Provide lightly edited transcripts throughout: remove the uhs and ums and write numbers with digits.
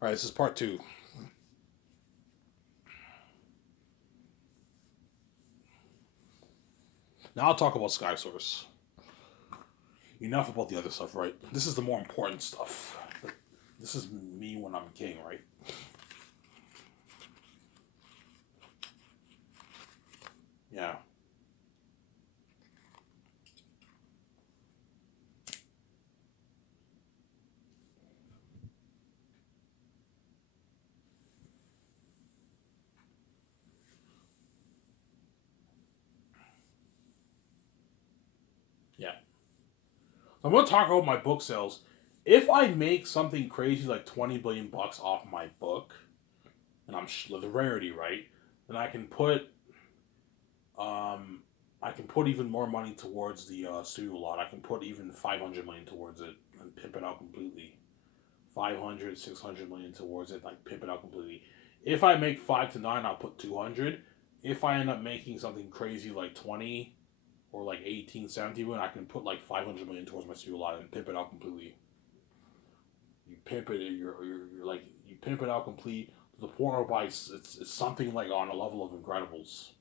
All right, this is part two. Now I'll talk about Sky Source. Enough about the other stuff, right? This is the more important stuff. This is me when I'm king, right? Yeah. Yeah. I'm going to talk about my book sales. If I make something crazy like 20 billion bucks off my book, and the rarity, right? Then um I can put even more money towards the studio lot. I can put even 500 million towards it and pimp it out completely. 500, 600 million towards it, like pimp it out completely. If I make 5 to 9, I'll put 200. If I end up making something crazy like 20 or like 18, 17, I can put like 500 million towards my studio lot and pimp it out completely. You pimp it, you're like, you pimp it out complete to the point where it's something like on a level of Incredibles.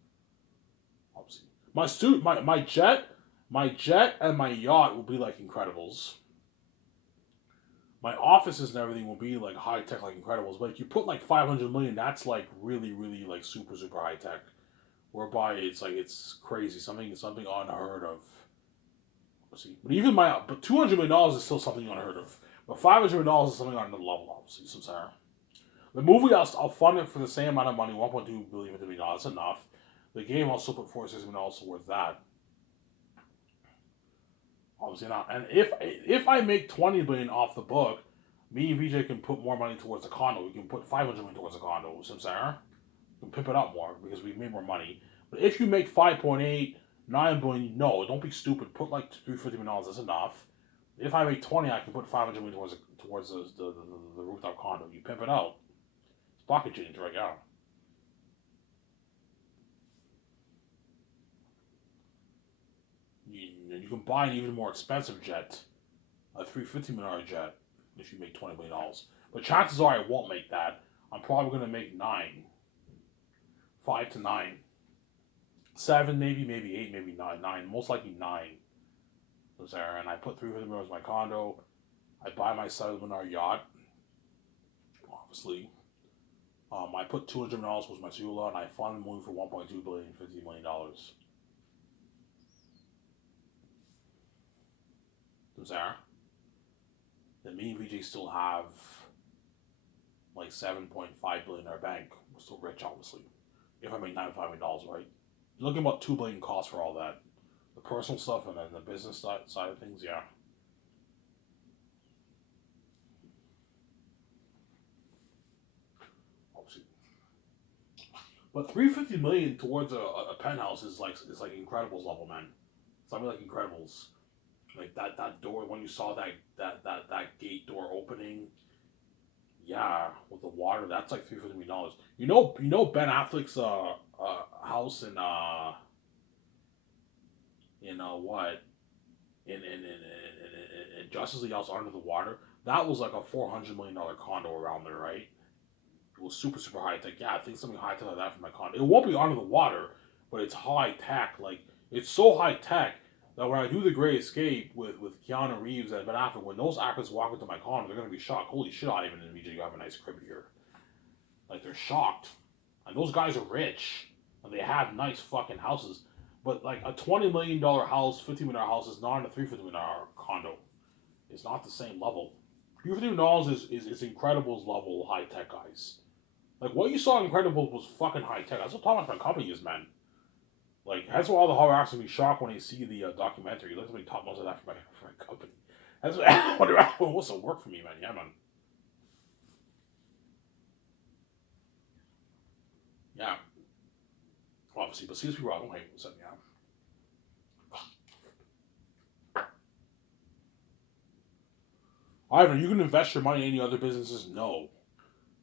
Obviously, my jet and my yacht will be like Incredibles. My offices and everything will be like high tech, like Incredibles. But if you put like 500 million, that's like really, really like super high tech. Whereby it's like it's crazy, something unheard of. See, but $200 million is still something unheard of. But $500 is something on another level, obviously. So sorry. The movie, I'll fund it for the same amount of money, 1.2 billion, $50 million. That's enough. The game, I'll still put $4 million also worth that. Obviously not. And if I make 20 billion off the book, me and VJ can put more money towards the condo. We can put 500 million towards the condo. You know what I'm saying? We can pimp it up more because we made more money. But if you make 5.8, 9 billion, no, don't be stupid. Put like $350 million. That's enough. If I make 20, I can put 500 million towards the rooftop condo. You pimp it out. It's pocket change right now. You can buy an even more expensive jet, a $350 million jet, if you make $20 million. But chances are I won't make that. I'm probably gonna make nine, 5 to 9, 7 maybe 8, maybe nine, nine, most likely nine. Was there, and I put $350 in my condo. I buy my $7 million yacht, obviously. I put $200 towards my Sula, and I fund the movie for 1.2 billion, $50 million. Was there? Then me and VJ still have like 7.5 billion in our bank. We're still rich, obviously. If I make $95 million, right? You're looking about 2 billion costs for all that. The personal stuff and then the business side of things, yeah. Obviously. But $350 million towards a penthouse is like Incredibles level, man. Something like Incredibles. Like that door when you saw that gate door opening, yeah, with the water, that's like $350 million. You know Ben Affleck's house in what in Justice League House Under the Water. That was like a $400 million condo around there, right? It was super high tech. Yeah, I think something high tech like that for my condo. It won't be under the water, but it's high tech. Like it's so high tech that when I do the Great Escape with Keanu Reeves and Ben Affleck, when those actors walk into my condo, they're gonna be shocked. Holy shit! I even envision you have a nice crib here. Like they're shocked, and those guys are rich, and they have nice fucking houses. But like a $20 million house, $50 million house is not a $350 million condo. It's not the same level. $350 is Incredibles level high tech, guys. Like what you saw in Incredibles was fucking high tech. That's what Thomas my company is, man. Like that's why all the horror actors be shocked when they see the documentary. Look at me top most of that for my company. That's what what's the work for me, man. Yeah, man. Yeah, obviously, but seriously, I don't hate what's yeah. Ivan, you can invest your money in any other businesses? No.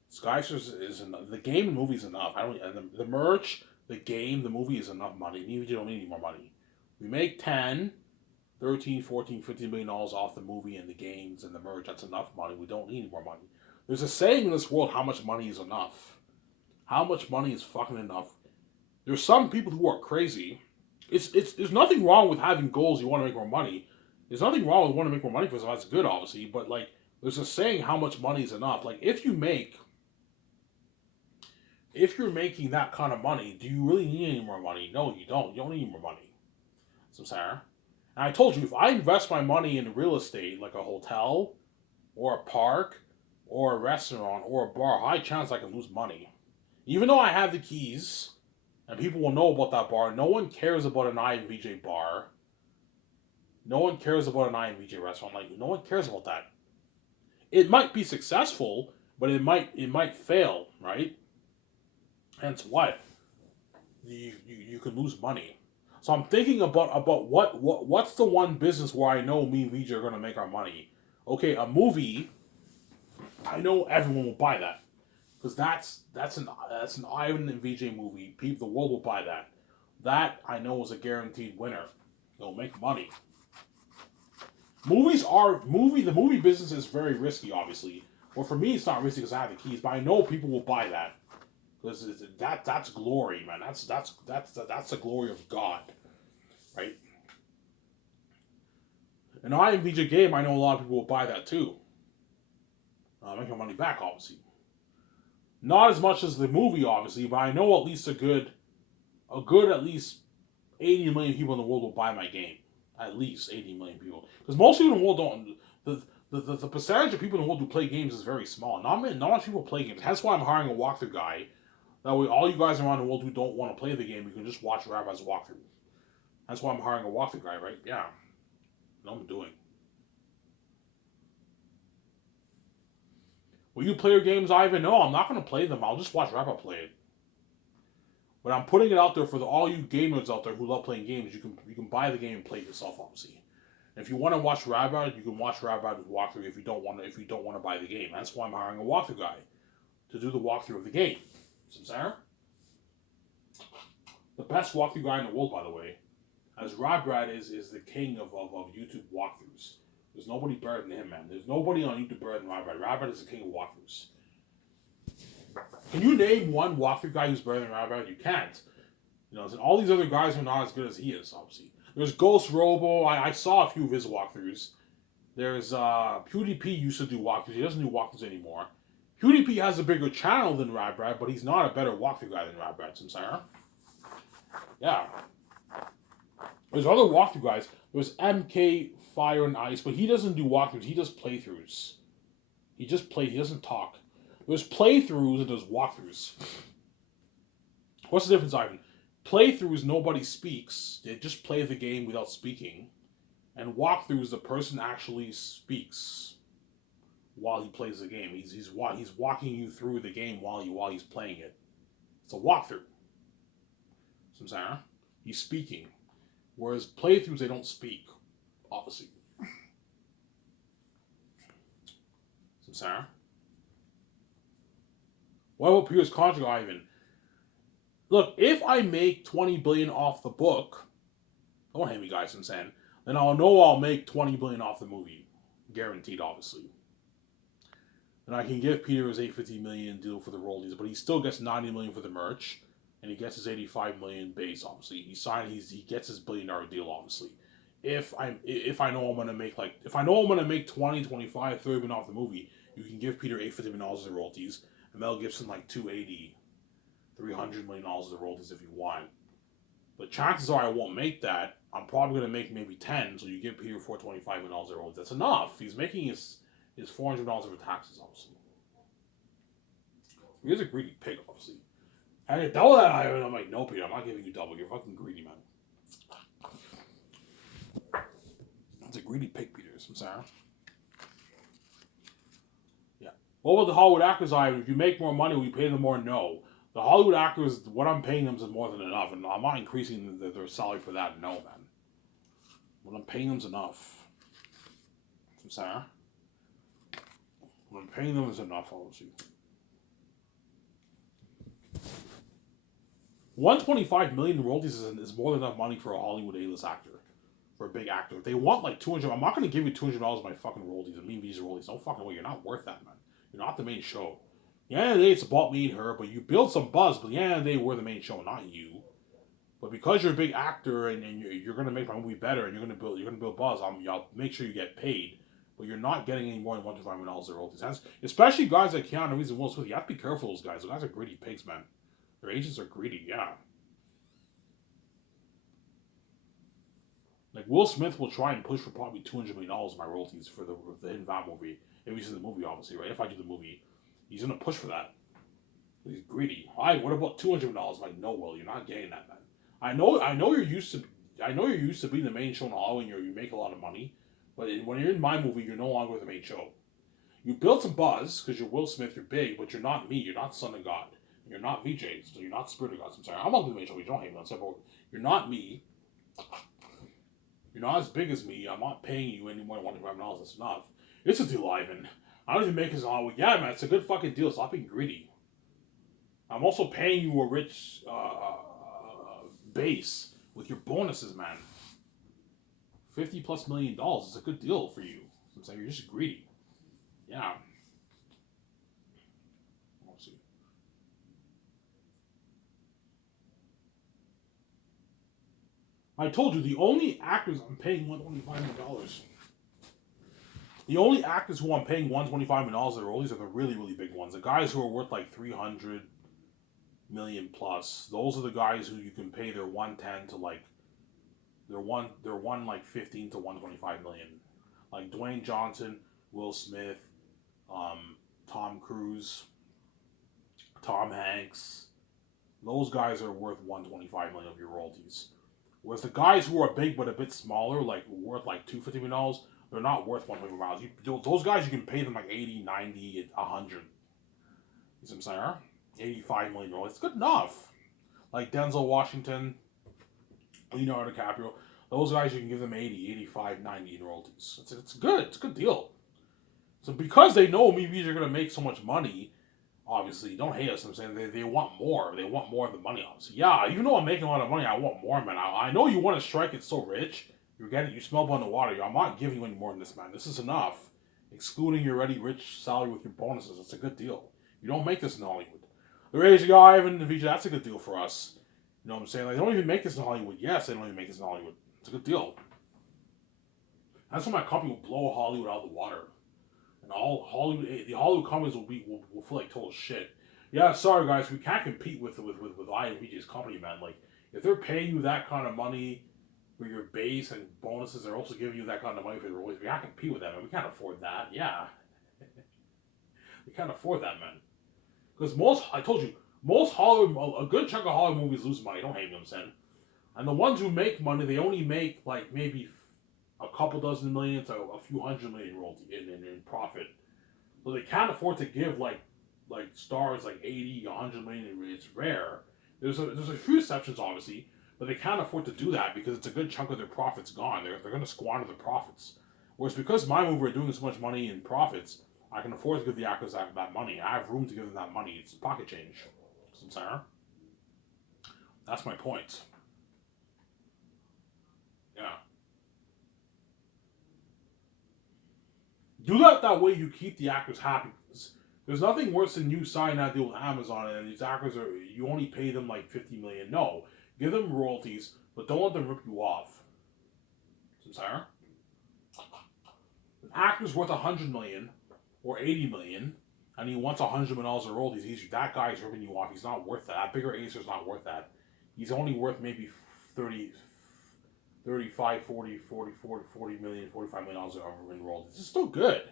Skysers is enough. The game and movie is enough. I don't. And the merch, the game, the movie is enough money. You don't need any more money. We make 10, 13, 14, $15 million off the movie and the games and the merch. That's enough money. We don't need any more money. There's a saying in this world: how much money is enough? How much money is fucking enough? There's some people who are crazy. There's nothing wrong with having goals. You want to make more money. There's nothing wrong with wanting to make more money for yourself. That's good, obviously. But like, there's a saying: how much money is enough? Like, if you're making that kind of money, do you really need any more money? No, you don't. You don't need more money. So, Sarah. And I told you, if I invest my money in real estate, like a hotel, or a park, or a restaurant, or a bar, high chance I can lose money. Even though I have the keys, and people will know about that bar, no one cares about an IMVJ bar. No one cares about an IMVJ restaurant. Like, no one cares about that. It might be successful, but it might fail, right? Hence what? You can lose money. So I'm thinking about what's the one business where I know me and VJ are gonna make our money. Okay, a movie. I know everyone will buy that because that's an Ivan and VJ movie. People, the world will buy that. That I know is a guaranteed winner. They'll make money. The movie business is very risky, obviously. Well, for me, it's not risky because I have the keys, but I know people will buy that because that's glory, man. That's the glory of God, right? An IMVJ game, I know a lot of people will buy that too. Make your money back, obviously. Not as much as the movie, obviously, but I know at least a good at least 80 million people in the world will buy my game. At least 80 million people, because most people in the world don't. The percentage of people in the world who play games is very small. Not much people play games. That's why I'm hiring a walkthrough guy. That way, all you guys around the world who don't want to play the game, you can just watch Rabbi's walkthrough. That's why I'm hiring a walkthrough guy, right? Yeah, what I'm doing. Will you play your games, Ivan? No, I'm not going to play them. I'll just watch Rabbi play it. But I'm putting it out there for all you gamers out there who love playing games. You can buy the game and play it yourself, obviously. And if you want to watch Rabbi, you can watch Rabbi's walkthrough. If you don't want to buy the game, that's why I'm hiring a walkthrough guy to do the walkthrough of the game. Sarah? The best walkthrough guy in the world, by the way, as Rabrad is the king of YouTube walkthroughs. There's nobody better than him, man. There's nobody on YouTube better than Rabrad. Rabrad is the king of walkthroughs. Can you name one walkthrough guy who's better than Rabrad? You can't. All these other guys are not as good as he is, obviously. There's Ghost Robo. I saw a few of his walkthroughs. There's PewDiePie used to do walkthroughs. He doesn't do walkthroughs anymore. PewDiePie has a bigger channel than Rabrad, but he's not a better walkthrough guy than Rabrad, Samsara. Yeah. There's other walkthrough guys. There's MK Fire and Ice, but he doesn't do walkthroughs. He does playthroughs. He doesn't talk. There's playthroughs and there's walkthroughs. What's the difference, Ivan? Playthroughs, nobody speaks. They just play the game without speaking. And walkthroughs, the person actually speaks while he plays the game. He's walking you through the game while he's playing it. It's a walkthrough. Samsara. He's speaking. Whereas playthroughs, they don't speak, obviously. Samsara. What about Pierce Contra, Ivan? Look, if I make 20 billion off the book, don't hate me, guys, I'm saying, then I'll make 20 billion off the movie, guaranteed, obviously. And I can give Peter his 850 million deal for the royalties, but he still gets 90 million for the merch, and he gets his 85 million base, obviously. He gets his $1 billion deal, obviously. If I know I'm gonna make 20, 25, 30 million off the movie, you can give Peter $850 million of the royalties, and Mel Gibson like 280, $300 million of the royalties if you want. But chances are I won't make that. I'm probably gonna make maybe 10, so you give Peter $425 million of the royalties. That's enough. He's making his $400 over taxes, obviously. He's a greedy pig, obviously. And you double that, I'm like, no, Peter, I'm not giving you double. You're fucking greedy, man. It's a greedy pig, Peter. I'm sorry. Yeah. What about the Hollywood actors, Ivan? If you make more money, will you pay them more? No. The Hollywood actors, what I'm paying them is more than enough, and I'm not increasing their salary for that. No, man. What I'm paying them is enough. I'm sorry. What I'm paying them is enough, obviously. 125 million royalties is more than enough money for a Hollywood A-list actor, for a big actor. If they want like 200, I'm not going to give you $200 of my fucking royalties. I mean these royalties. No fucking way. You're not worth that, man. You're not the main show. Yeah, it's about me and her, but you build some buzz. But yeah, they were the main show, not you. But because you're a big actor and you're gonna make my movie better and you're gonna build buzz, I'll make sure you get paid. But you're not getting any more than $1 to $5 million royalties. Especially guys like Keanu Reeves and Will Smith. You have to be careful of those guys. Those guys are greedy pigs, man. Their agents are greedy. Yeah. Like Will Smith will try and push for probably $200 million in my royalties for the Hidden Valley movie. If he's in the movie, obviously, right? If I do the movie, he's gonna push for that. He's greedy. All right, what about $200 million? Like, no, Will, you're not getting that, man. I know you're used to being the main show in Hollywood. And you make a lot of money, but when you're in my movie, you're no longer the main show. You built some buzz because you're Will Smith, you're big, but you're not me. You're not Son of God. You're not VJ, so you're not Spirit of God. So I'm sorry, I'm not the main show. You don't hate me. But you're not me. You're not as big as me. I'm not paying you any more than $1,500. That's enough. It's a deal, Ivan. I don't even make this in Hollywood. Yeah, man, it's a good fucking deal. Stop being greedy. I'm also paying you a rich base with your bonuses, man. $50+ million is a good deal for you. I'm saying you're just greedy. Yeah. Let's see. I told you the only actors I'm paying $125 million. The only actors who I'm paying $125 million their roles are the really, really big ones. The guys who are worth like 300 million plus. Those are the guys who you can pay their 110 to like they're one like 15 to 125 million. Like Dwayne Johnson, Will Smith, Tom Cruise, Tom Hanks. Those guys are worth 125 million of your royalties. Whereas the guys who are big but a bit smaller, like worth like $250 million, they're not worth $125 million. Those guys you can pay them like 80, 90, 100. You see what I'm saying? 85 million royalties. It's good enough. Like Denzel Washington, Leonardo DiCaprio, those guys you can give them 80, 85, 90 in royalties. It's good. It's a good deal. So because they know movies are going to make so much money, obviously, don't hate us. I'm saying they want more. They want more of the money, obviously. Yeah, even though I'm making a lot of money, I want more, man. I know you want to strike it so rich. You smell blood in the water. I'm not giving you any more than this, man. This is enough. Excluding your already rich salary with your bonuses. It's a good deal. You don't make this in Hollywood. The Raise Guy, Ivan, the VJ, that's a good deal for us. You know what I'm saying? Like, they don't even make this in Hollywood. Yes, they don't even make this in Hollywood. It's a good deal. That's when my company will blow Hollywood out of the water. And the Hollywood companies will feel like total shit. Yeah, sorry guys, we can't compete with IMVJ's company, man. Like, if they're paying you that kind of money for your base and bonuses, they're also giving you that kind of money for the royalties. We can't compete with that, man. We can't afford that. Yeah, we can't afford that, man. Because I told you, most Hollywood, a good chunk of Hollywood movies lose money. Don't hate me, I'm saying. And the ones who make money, they only make like maybe a couple dozen million to a few hundred million royalty in profit. So they can't afford to give like stars like 80, 100 million. It's rare. There's a few exceptions, obviously, but they can't afford to do that because it's a good chunk of their profits gone. They're going to squander the profits. Whereas because my movie are doing so much money in profits, I can afford to give the actors that money. I have room to give them that money. It's pocket change. I'm sorry. That's my point. Yeah. Do that way you keep the actors happy. There's nothing worse than you signing that deal with Amazon and these actors you only pay them like 50 million. No. Give them royalties, but don't let them rip you off. I'm sorry. An actor's worth 100 million or 80 million and he wants $100 million of royalties. That guy's ripping you off. He's not worth that. That bigger acer's not worth that. He's only worth maybe 30, 35, 40 million, $45 million in royalties. It's still good.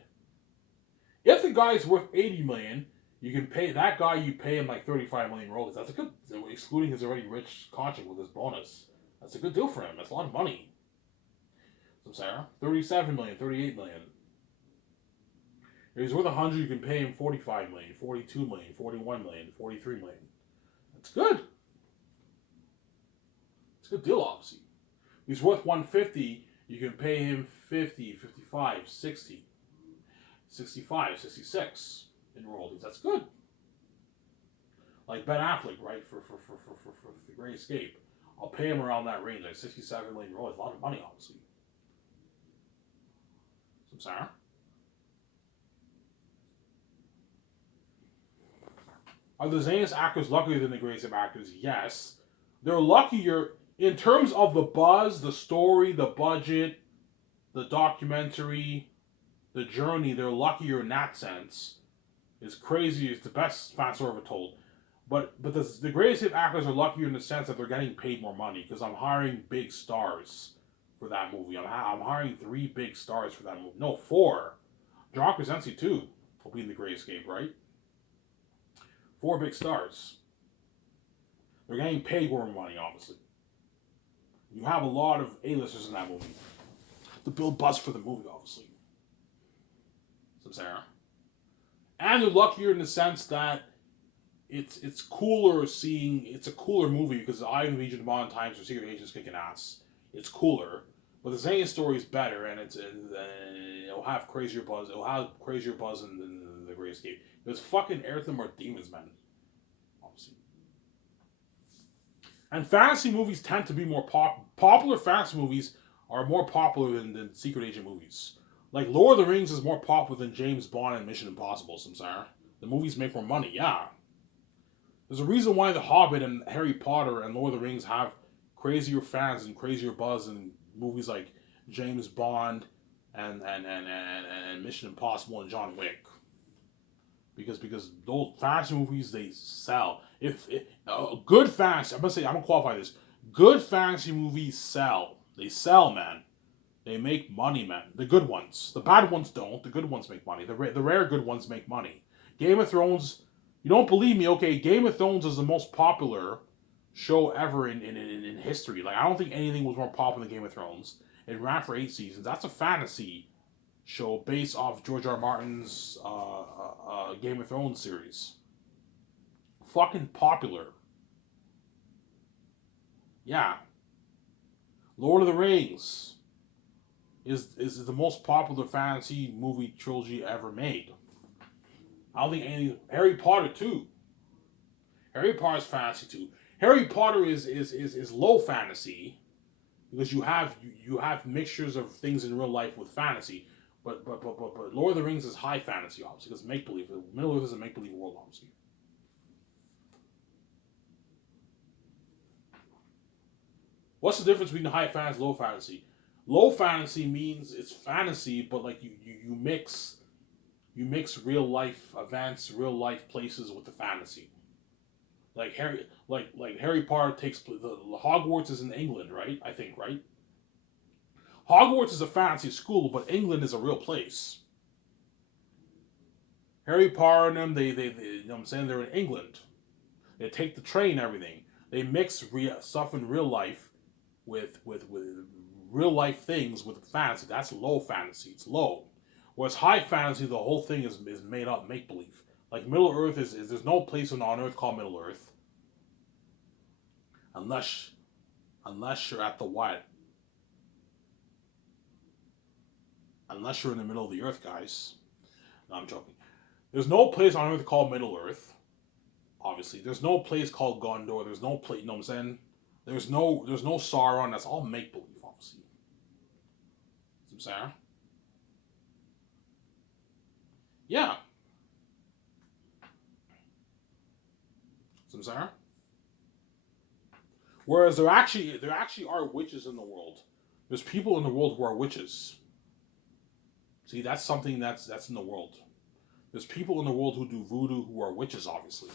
If the guy's worth 80 million, you can pay that guy. You pay him like 35 million royalties. That's a good, excluding his already rich contract with his bonus. That's a good deal for him. That's a lot of money. So Sarah, 37 million, 38 million. If he's worth 100, you can pay him 45 million, 42 million, 41 million, 43 million. That's good. It's a good deal, obviously. If he's worth 150, you can pay him 50, 55, 60, 65, 66 in royalties. That's good. Like Ben Affleck, right, for The Great Escape. I'll pay him around that range, like 67 million royalties. A lot of money, obviously. So, Sarah? Are the Zanus actors luckier than the Great Escape actors? Yes. They're luckier in terms of the buzz, the story, the budget, the documentary, the journey. They're luckier in that sense. It's crazy. It's the best fan story ever told. But the Great Escape actors are luckier in the sense that they're getting paid more money because I'm hiring big stars for that movie. I'm hiring 3 big stars for that movie. No, 4. John Krasinski too will be in the Great Escape, right? 4 big stars. They're getting paid more money, obviously. You have a lot of A-listers in that movie to build buzz for the movie, obviously. So Sarah. And they're luckier in the sense that it's cooler seeing, it's a cooler movie because I and Agent Bond times or Secret Agents kicking ass. It's cooler, but the Zane story is better, and it'll have crazier buzz. It'll have crazier buzz than the Great Escape. Because fucking everything are demons, man. Obviously. And fantasy movies tend to be more popular. Fantasy movies are more popular than Secret Agent movies. Like Lord of the Rings is more popular than James Bond and Mission Impossible. Samsara. The movies make more money, yeah. There's a reason why The Hobbit and Harry Potter and Lord of the Rings have crazier fans and crazier buzz than movies like James Bond and Mission Impossible and John Wick. Because those fantasy movies, they sell. If good fantasy, I'm gonna qualify this. Good fantasy movies sell. They sell, man. They make money, man. The good ones. The bad ones don't. The good ones make money. The rare good ones make money. Game of Thrones. You don't believe me? Okay, Game of Thrones is the most popular show ever in history. Like, I don't think anything was more popular than Game of Thrones. It ran for 8 seasons. That's a fantasy show based off George R. R. Martin's Game of Thrones series. Fucking popular. Yeah. Lord of the Rings is the most popular fantasy movie trilogy ever made. I don't think any Harry Potter too. Harry Potter's fantasy too. Harry Potter is low fantasy because you have mixtures of things in real life with fantasy. But Lord of the Rings is high fantasy, obviously, because make believe. Middle Earth is a make believe world, obviously. What's the difference between high fantasy and low fantasy? Low fantasy means it's fantasy, but like you mix real life events, real life places with the fantasy. Like Harry Potter takes the Hogwarts is in England, right? I think, right? Hogwarts is a fantasy school, but England is a real place. Harry Potter and them, they you know what I'm saying, they're in England. They take the train and everything. They mix stuff in real life with real life things with fantasy. That's low fantasy. It's low. Whereas high fantasy, the whole thing is made up, make believe. Like Middle Earth is there's no place on Earth called Middle Earth, unless you're at the what? Unless you're in the middle of the Earth, guys. No, I'm joking. There's no place on Earth called Middle Earth. Obviously, there's no place called Gondor. There's no place. You know what I'm saying? There's no Sauron. That's all make believe, obviously. You know what I'm saying? Yeah. You know what I'm saying? Whereas there actually are witches in the world. There's people in the world who are witches. See, that's something that's in the world. There's people in the world who do voodoo who are witches, obviously.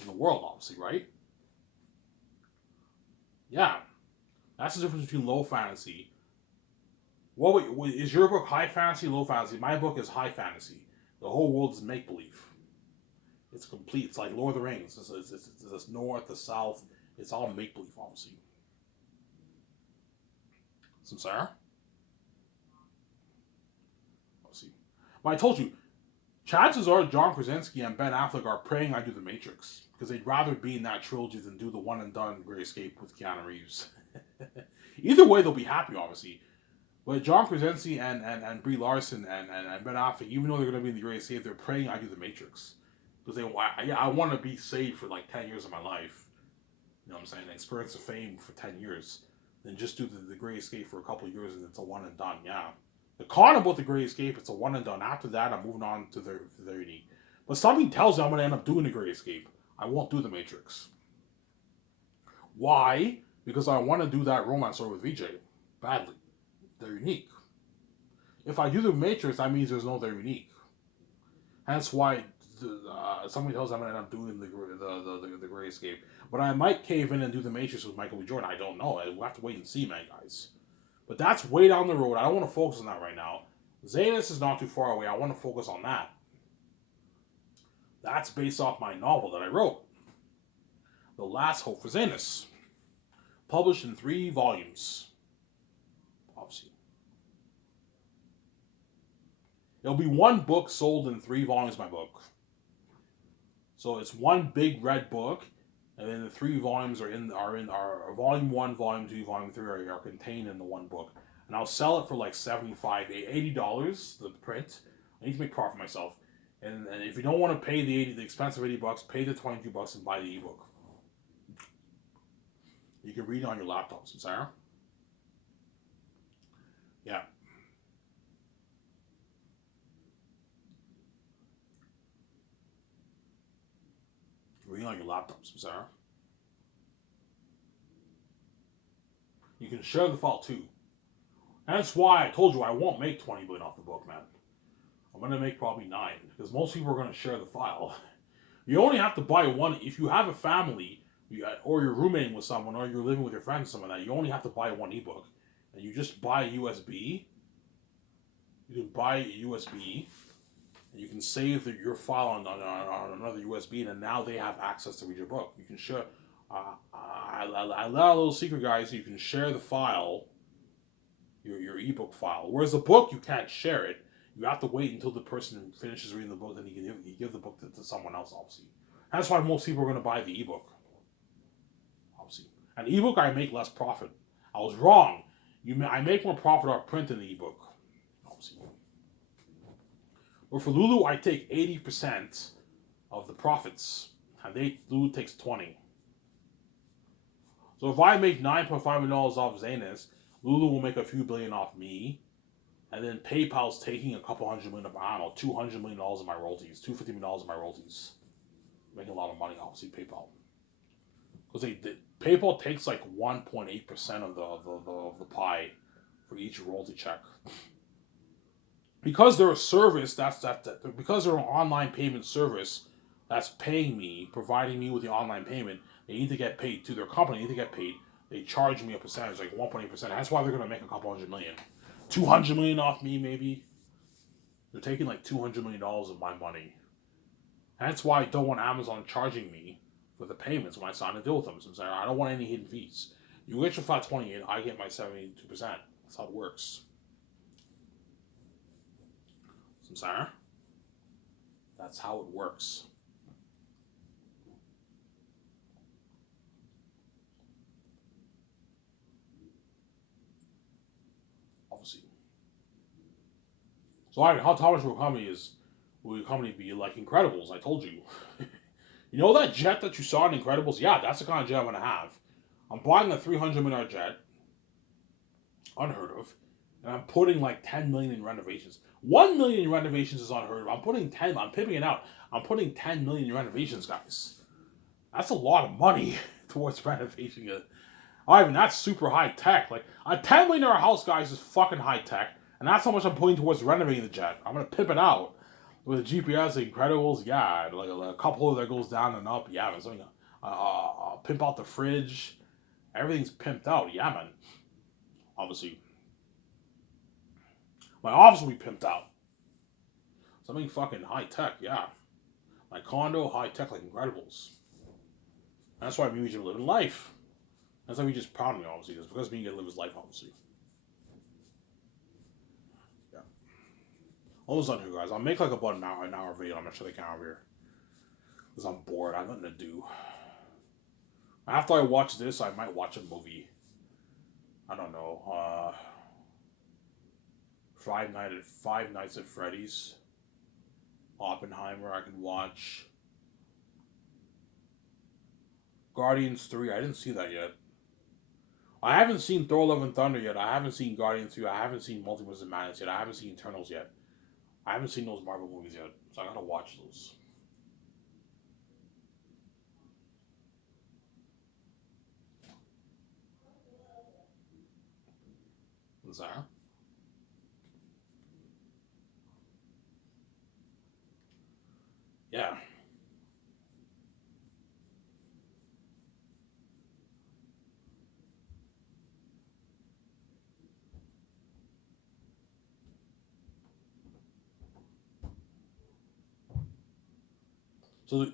In the world, obviously, right? Yeah. That's the difference between low fantasy. What is your book high fantasy, low fantasy? My book is high fantasy. The whole world is make believe. It's complete. It's like Lord of the Rings. It's north, the south. It's all make believe, obviously. Samsara? Obviously. But I told you, chances are John Krasinski and Ben Affleck are praying I do The Matrix because they'd rather be in that trilogy than do the one and done Great Escape with Keanu Reeves. Either way, they'll be happy, obviously. But John Krasinski and Brie Larson and Ben Affleck, even though they're going to be in the Great Escape, they're praying I do The Matrix because I want to be saved for like 10 years of my life. You know what I'm saying? Experience of fame for 10 years. Then just do the Great Escape for a couple of years and it's a one and done. Yeah. The con about the Great Escape, it's a one and done. After that, I'm moving on to 30. But something tells me I'm going to end up doing the Great Escape. I won't do The Matrix. Why? Because I want to do that romance story with VJ badly. They're unique. If I do The Matrix, that means there's no they're unique. Hence why somebody tells I'm going to end up doing the Gray Escape. But I might cave in and do The Matrix with Michael B. Jordan. I don't know. We'll have to wait and see, man, guys. But that's way down the road. I don't want to focus on that right now. Zanus is not too far away. I want to focus on that. That's based off my novel that I wrote, The Last Hope for Zanus, published in 3 volumes. Obviously. It'll be one book sold in 3 volumes, my book. So it's one big red book, and then the 3 volumes are volume 1, volume 2, volume 3 are contained in the one book. And I'll sell it for like $75, $80, the print. I need to make profit myself. And if you don't want to pay the expensive $80, pay the $22 and buy the ebook. You can read it on your laptop, Sarah. Yeah. Read it on your laptop, Sarah. You can share the file too. And that's why I told you I won't make $20 million off the book, man. I'm going to make probably 9, because most people are going to share the file. You only have to buy one. If you have a family, or you're roommating with someone, or you're living with your friends, something like that, you only have to buy one ebook. And you just buy a USB. You can buy a USB, and you can save your file on another USB, and then now they have access to read your book. You can share. I let a little secret, guys. You can share the file, your ebook file. Whereas the book, you can't share it. You have to wait until the person finishes reading the book, then you give the book to someone else, obviously. That's why most people are going to buy the ebook. Obviously. An ebook, I make less profit. I was wrong. I make more profit off print than the ebook. Obviously. But for Lulu, I take 80% of the profits, and Lulu takes 20%. So if I make $9.5 million off Zanus, Lulu will make a few billion off me. And then PayPal's taking a couple $100 million, I don't know, $200 million in my royalties, $250 million in my royalties. Making a lot of money, obviously, PayPal. Because PayPal takes like 1.8% of the pie for each royalty check. Because they're a service, because they're an online payment service that's paying me, providing me with the online payment, they need to get paid to their company, they need to get paid. They charge me a percentage, like 1.8%. That's why they're going to make a couple $100 million. $200 million off me, maybe. They're taking like $200 million of my money. And that's why I don't want Amazon charging me for the payments when I sign a deal with them. So I don't want any hidden fees. You get your flat 28, I get my 72%. That's how it works. Sarah. That's how it works. Obviously. So how much will your company be like Incredibles? I told you. You know that jet that you saw in Incredibles? Yeah, that's the kind of jet I'm going to have. I'm buying a $300 million jet. Unheard of. And I'm putting like $10 million in renovations. $1 million in renovations is unheard of. I'm pimping it out. I'm putting $10 million in renovations, guys. That's a lot of money towards renovating it. Ivan, that's super high tech. Like a $10 million house, guys, is fucking high tech. And that's how much I'm putting towards renovating the jet. I'm going to pimp it out. With the GPS, the Incredibles, yeah. Like a couple that goes down and up, yeah. Something, pimp out the fridge. Everything's pimped out, yeah, man. Obviously. My office will be pimped out. Something fucking high tech, yeah. My condo, high tech, like Incredibles. That's why me just living life. That's why we just proud of me, obviously. It's because me get to live his life, obviously. Yeah. Almost done here, guys. I'll make like about an hour video. I'm gonna shut the camera here. Because I'm bored. I have nothing to do. After I watch this, I might watch a movie. I don't know. Five Nights at Freddy's. Oppenheimer, I can watch. Guardians 3, I didn't see that yet. I haven't seen Thor Love and Thunder yet. I haven't seen Guardians 3. I haven't seen Multiverse of Madness yet. I haven't seen Eternals yet. I haven't seen those Marvel movies yet. So I gotta watch those. Sarah. Yeah. So,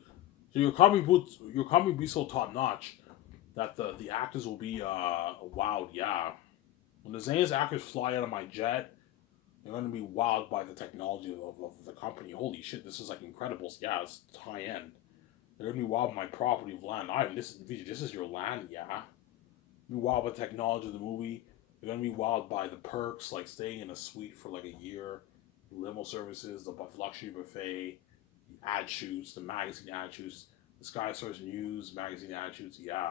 so your company will be so top notch that the actors will be wowed. Yeah. When the Zane's actors fly out of my jet, they're going to be wowed by the technology of the company. Holy shit, this is like incredible. Yeah, it's high end. They're going to be wowed by my property of land. This is your land, yeah. Be wowed by the technology of the movie. They're going to be wowed by the perks, like staying in a suite for like a year, limo services, the luxury buffet, the ad shoots, the magazine ad shoots, the Sky Source News magazine ad shoots. Yeah,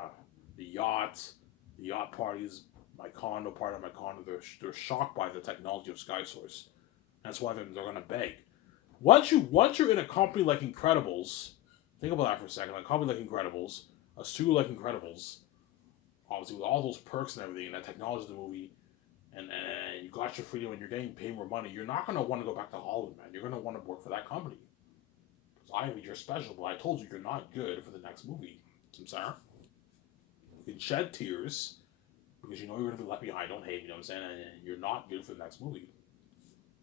the yachts, the yacht parties, my condo, part of my condo. They're shocked by the technology of Sky Source. That's why they're going to beg. Once you're in a company like Incredibles, think about that for a second. A company like Incredibles, a studio like Incredibles, obviously with all those perks and everything, and that technology of the movie, and you got your freedom and you're getting paid more money, you're not gonna want to go back to Hollywood, man. You're gonna want to work for that company. Because I mean, you're special, but I told you you're not good for the next movie. Samsara. You can shed tears because you know you're gonna be left behind. Don't hate me, you know what I'm saying? And you're not good for the next movie.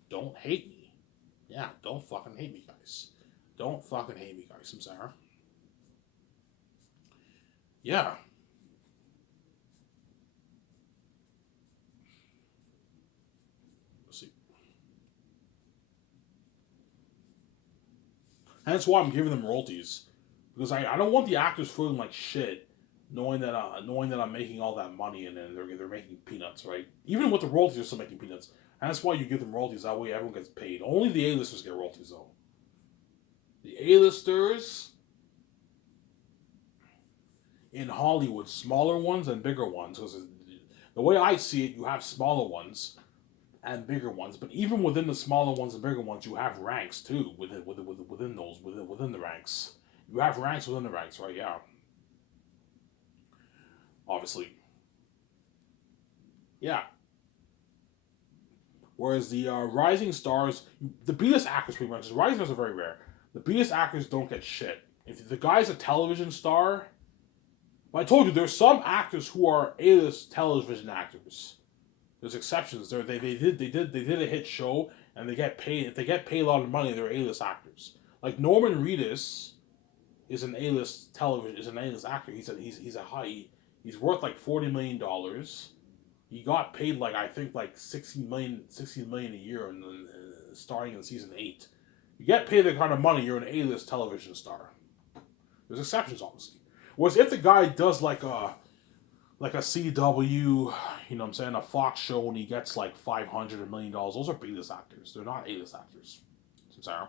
Don't hate me. Yeah, don't fucking hate me, guys. Don't fucking hate me, guys. Samsara. Yeah. Let's see. And that's why I'm giving them royalties because I don't want the actors feeling like shit, knowing that I'm making all that money and then they're making peanuts, right? Even with the royalties, they're still making peanuts, and that's why you give them royalties. That way, everyone gets paid. Only the A-listers get royalties, though. The A-listers in Hollywood, smaller ones and bigger ones, because the way I see it, you have smaller ones and bigger ones, but even within the smaller ones and bigger ones, you have ranks too within the ranks. You have ranks within the ranks, right? Yeah, obviously. Yeah. Whereas the rising stars, the B-list actors pretty much, the rising stars are very rare. The B-list actors don't get shit. If the guy's a television star, well, I told you there's some actors who are A-list television actors. There's exceptions. They did a hit show and they get paid. If they get paid a lot of money, they're A-list actors. Like Norman Reedus is an A-list actor. He's a high. He's worth like $40 million. He got paid like I think like 16 million a year, and starting in season 8. You get paid that kind of money, you're an A-list television star. There's exceptions, obviously. Whereas if the guy does like a CW, you know what I'm saying, a Fox show, and he gets like $500 million, those are B-list actors. They're not A-list actors. Sorry.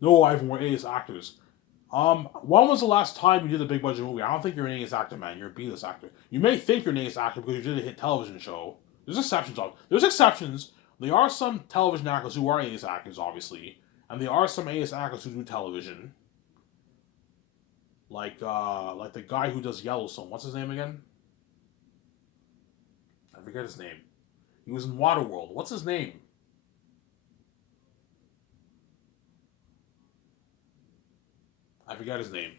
No, Ivan, we're A-list actors. When was the last time you did a big budget movie? I don't think you're an A-list actor, man. You're a B-list actor. You may think you're an A-list actor because you did a hit television show. There's exceptions. There's exceptions. There are some television actors who are A-list actors, obviously, and there are some A-list actors who do television. Like the guy who does Yellowstone. What's his name again? I forget his name. He was in Waterworld. What's his name? I forget his name.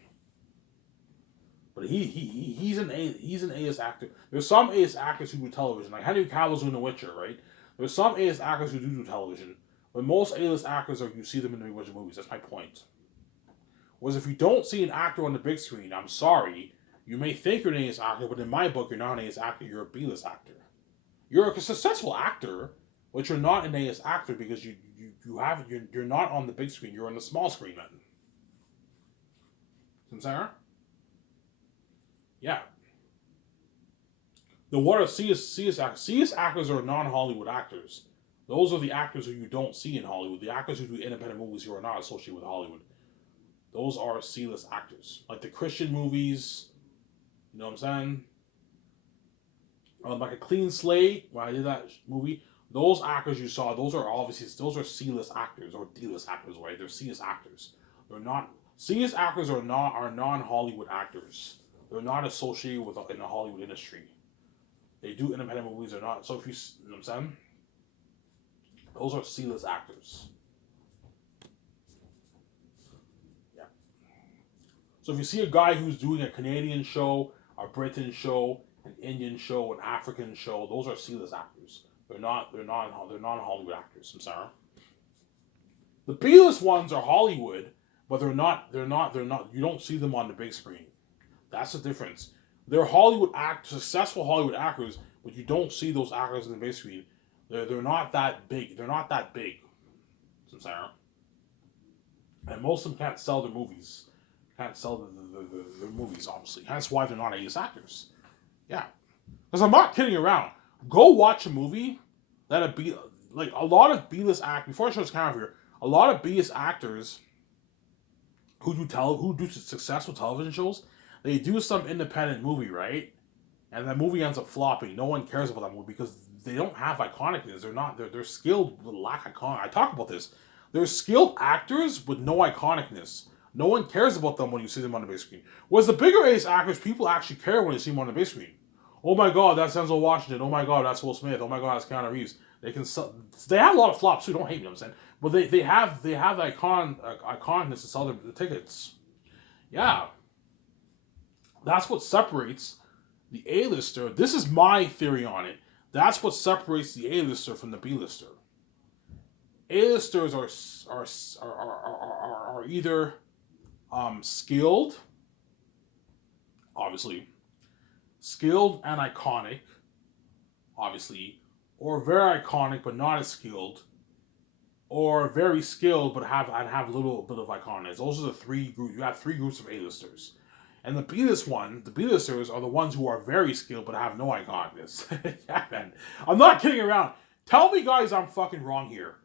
But he's an A-list actor. There's some A-list actors who do television, like Henry Cavill's in The Witcher, right? There's some A-list actors who do television, but most A-list actors are you see them in the big budget movies. That's my point. Whereas if you don't see an actor on the big screen, I'm sorry, you may think you're an A-list actor, but in my book, you're not an A-list actor. You're a B-list actor. You're a successful actor, but you're not an A-list actor because you're not on the big screen. You're on the small screen then. Sincere? Yeah. The what are CS actors? CS actors are non-Hollywood actors. Those are the actors who you don't see in Hollywood. The actors who do independent movies who are not associated with Hollywood. Those are C-list actors. Like the Christian movies, you know what I'm saying? Like a Clean Slate, when I did that movie, those actors you saw, those are C-list actors or D-list actors, right? They're C-list actors. They're not C-list actors are non-Hollywood actors. They're not associated with in the Hollywood industry. They do independent movies or not. So if you know what I'm saying, those are C-list actors. Yeah. So if you see a guy who's doing a Canadian show, a Britain show, an Indian show, an African show, those are C-list actors. They're not Hollywood actors. I'm sorry. The B-list ones are Hollywood, but they're not. You don't see them on the big screen. That's the difference. They're Hollywood actors, successful Hollywood actors, but you don't see those actors in the big screen. They're not that big. They're not that big. I'm sorry. And most of them can't sell their movies. Can't sell their movies, obviously. That's why they're not A-list actors. Yeah. Because I'm not kidding around. Go watch a movie that a B like a lot of B-list actors. Before I show this camera here, a lot of B-list actors who do successful television shows, they do some independent movie, right? And that movie ends up flopping. No one cares about that movie because they don't have iconicness. They're skilled but lack icon. I talk about this. They're skilled actors with no iconicness. No one cares about them when you see them on the big screen. Whereas the bigger ace actors, people actually care when they see them on the big screen. Oh my God, that's Denzel Washington. Oh my God, that's Will Smith. Oh my God, that's Keanu Reeves. They have a lot of flops too. Don't hate me, I'm saying, but they have the iconicness to sell the tickets. Yeah, that's what separates the A-lister. This is my theory on it. That's what separates the A-lister from the B-lister. A-listers are either skilled, obviously, skilled and iconic, obviously, or very iconic but not as skilled, or very skilled but have a little bit of iconicness. Those are the three groups. You have three groups of A-listers. And the B-listers are the ones who are very skilled but have no iconicness. Yeah, man. I'm not kidding around. Tell me, guys, I'm fucking wrong here.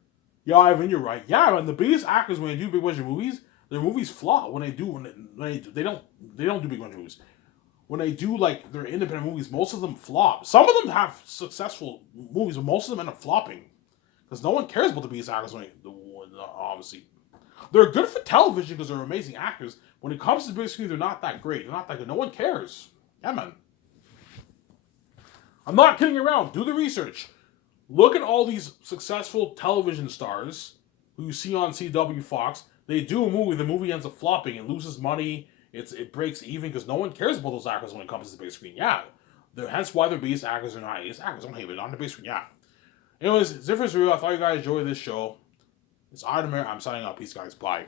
Yeah, Ivan, you're right. Yeah, man. The biggest actors when they do big budget movies, their movies flop. They don't do big budget movies. When they do like their independent movies, most of them flop. Some of them have successful movies, but most of them end up flopping because no one cares about the biggest actors obviously. They're good for television because they're amazing actors. When it comes to the big screen, they're not that great. They're not that good. No one cares. Yeah, man. I'm not kidding around. Do the research. Look at all these successful television stars who you see on CW Fox. They do a movie. The movie ends up flopping. It loses money. It breaks even because no one cares about those actors when it comes to the big screen. Yeah. Hence why they're biggest actors are not biggest actors. Don't hate it on the big screen. Yeah. Anyways, it's it for this video. I thought you guys enjoyed this show. It's Idemir. I'm signing out. Peace, guys. Bye.